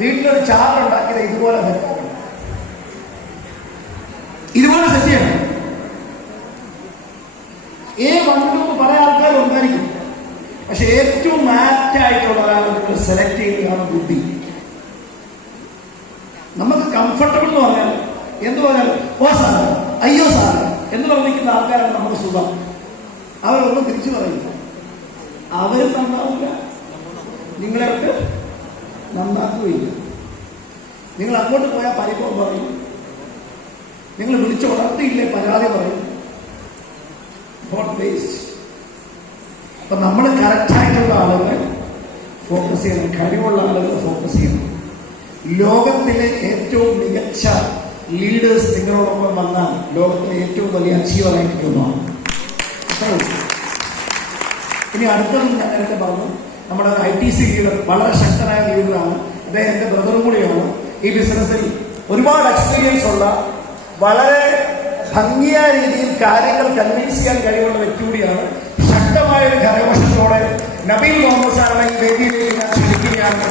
വീട്ടിലൊരു ചാറുണ്ടാക്കിയത് ഇതുപോലെ ഇതുപോലെ സെറ്റ് ചെയ്യണം. വന്നിട്ട് പല ആൾക്കാരും ഉണ്ടായിരിക്കും, പക്ഷെ ഏറ്റവും ആപ്റ്റായിട്ടുള്ള ഒരാളെ നിങ്ങൾ സെലക്ട് ചെയ്യുകയാണ് ബുദ്ധി. നമുക്ക് കംഫർട്ടബിൾ എന്ന് പറഞ്ഞാൽ എന്ത് പറഞ്ഞാൽ ഓ സാധനം അയ്യോ സാധനം എന്ന് പറഞ്ഞിരിക്കുന്ന ആൾക്കാരാണ് നമുക്ക് സുഖം. അവരൊന്നും തിരിച്ചു പറയില്ല, അവർ നന്നാവില്ല, നിങ്ങളെയൊക്കെ നന്നാക്കുകയില്ല. നിങ്ങൾ അങ്ങോട്ട് പോയാൽ പരിഭവം പറയും, നിങ്ങൾ വിളിച്ചുണർത്തിയില്ലേ പരാതി പറയും. അപ്പൊ നമ്മൾ കറക്റ്റായിട്ടുള്ള ആളുകളെ ഫോക്കസ് ചെയ്യണം, കഴിവുള്ള ആളുകളെ ഫോക്കസ് ചെയ്യണം. ലോകത്തിലെ ഏറ്റവും മികച്ച ലീഡേഴ്സ് നിങ്ങളോടൊപ്പം വന്നാൽ ലോകത്തിലെ ഏറ്റവും വലിയ അച്ചീവറായിട്ട് ഒന്നാണ്. ഇനി അടുത്തത് ഞാൻ നേരത്തെ പറഞ്ഞു, നമ്മുടെ ITC ലീഡർ വളരെ ശക്തനായ ലീഡറാണ്. അദ്ദേഹം എൻ്റെ ബ്രദറും കൂടിയാണ്. ഈ ബിസിനസ്സിൽ ഒരുപാട് എക്സ്പീരിയൻസ് ഉള്ള, വളരെ ഭംഗിയായ രീതിയിൽ കാര്യങ്ങൾ കൺവിൻസ് ചെയ്യാൻ കഴിവുള്ള വ്യക്തി കൂടിയാണ്. ശക്തമായ ഒരു കരഘോഷത്തോടെ നബീൽ മുഹമ്മദ് സാറിനെ ഈ വേദിയിലേക്ക് ഞാൻ ക്ഷണിക്കുകയാണ്.